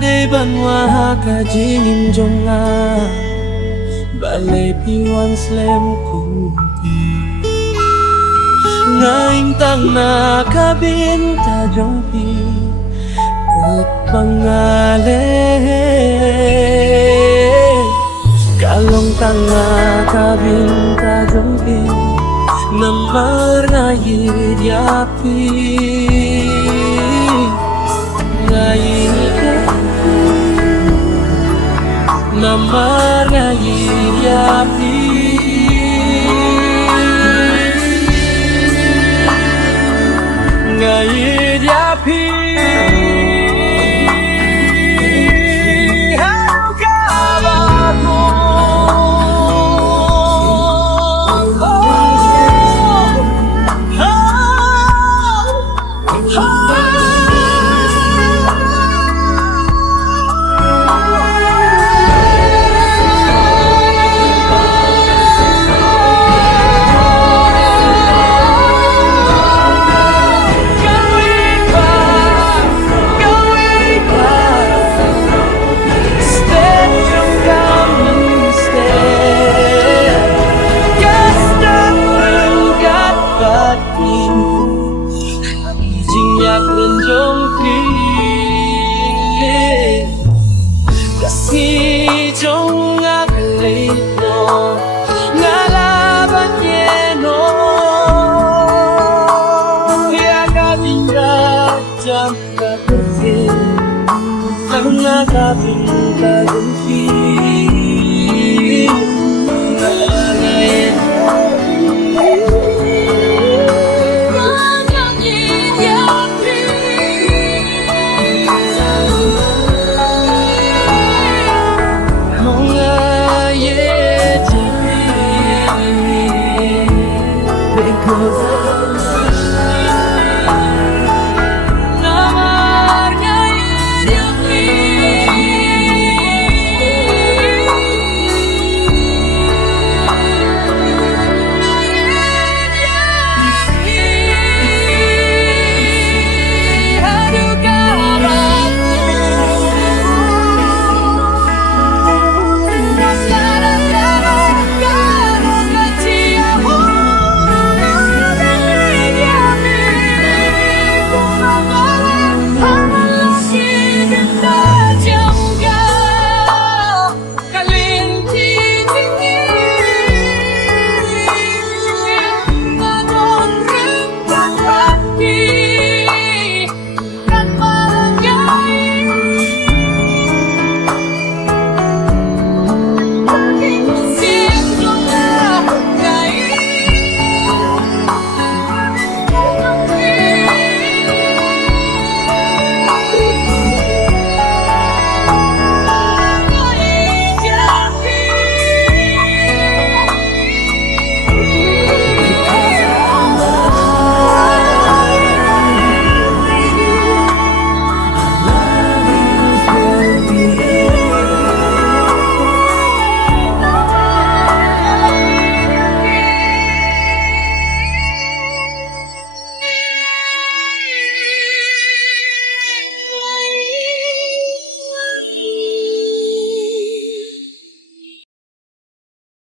de banwa ka jingin jonga balay piwan slem kunti ngaing tang na kabinta jongpi ket pangale kalong tang na kabinta jongpi namar ngayir yapi ngayir namar ngayir yapi ngayir yapi si trong ngạc lấy nó ngã la bắt nhẹ nó ya ka bình ra chăm ka phi sang ngã ka bình ka dung phi ngã